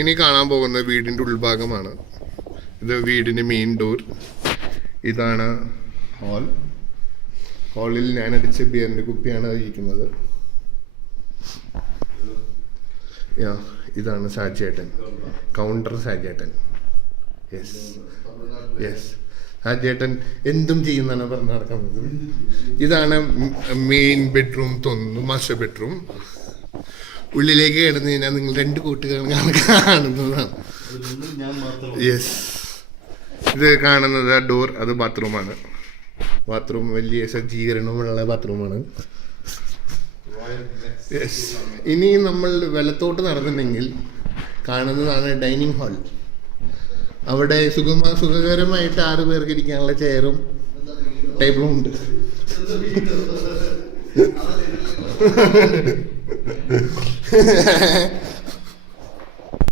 ഇനി കാണാൻ പോകുന്ന വീടിൻ്റെ ഉൾഭാഗമാണ്. ഇത് വീടിൻ്റെ മെയിൻ ഡോർ. ഇതാണ് ഹാളിൽ ഞാൻ അടിച്ച ബിയറിൻ്റെ കുപ്പിയാണ് ഇരിക്കുന്നത്. ഇതാണ് സാജേട്ടൻ, കൗണ്ടർ സാജേട്ടൻ. യെസ് സാജേട്ടൻ എന്തും ചെയ്യുന്നതാണ് പറഞ്ഞ് നടക്കുന്നത്. ഇതാണ് മെയിൻ ബെഡ്റൂം തോന്നുന്നു, മാസ്റ്റർ ബെഡ്റൂം. ഉള്ളിലേക്ക് കിടന്നു കഴിഞ്ഞാൽ നിങ്ങൾ 2 കൂട്ടുകാർ കാണുന്നതാണ്. യെസ്, ഇത് കാണുന്നത് ഡോർ, അത് ബാത്റൂമാണ്. ബാത്റൂം വലിയ സജ്ജീകരണമുള്ള ബാത്റൂമാണ്. യെസ്, ഇനി നമ്മൾ വലത്തോട്ട് നടന്നിട്ടുണ്ടെങ്കിൽ കാണുന്നതാണ് ഡൈനിങ് ഹാൾ. അവിടെ സുഖകരമായിട്ട് 6 പേർക്ക് ഇരിക്കാനുള്ള ചെയറും ടേബിളും ഉണ്ട്.